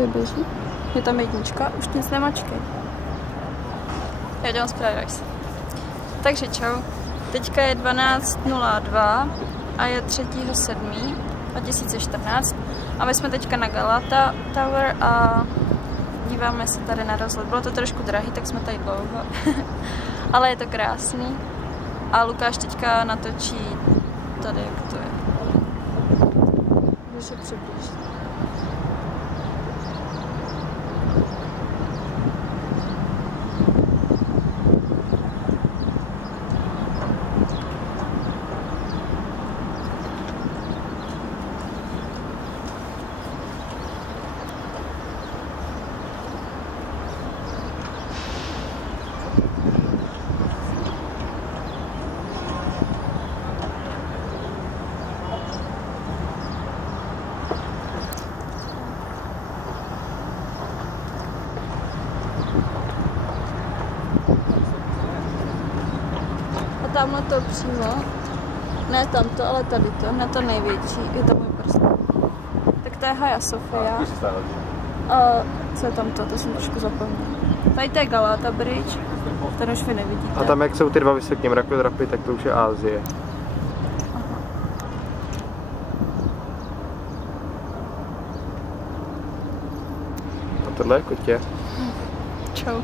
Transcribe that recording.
to je běží. Je tam jednička, už nic nemačkej. Já dělám Sprite Rice. Takže čau. Teďka je 12:02 a je 3.7.2014 a my jsme teďka na Galata Tower a díváme se tady na rozhled. Bylo to trošku drahý, tak jsme tady dlouho, ale je to krásný. A Lukáš teďka natočí tady, jak to je. Když se přiblíží. Tamhle to přímo, ne tamto, ale tady to, na to největší, je to můj prst. Tak to je Hagia Sophia. A co je tamto, to jsem trošku zapomněla. Tady to je Galata Bridge, ten už vy nevidíte. A tam jak jsou ty dva vysoký mrakodrapy, tak to už je Asie. A tohle je Kotě. Čau.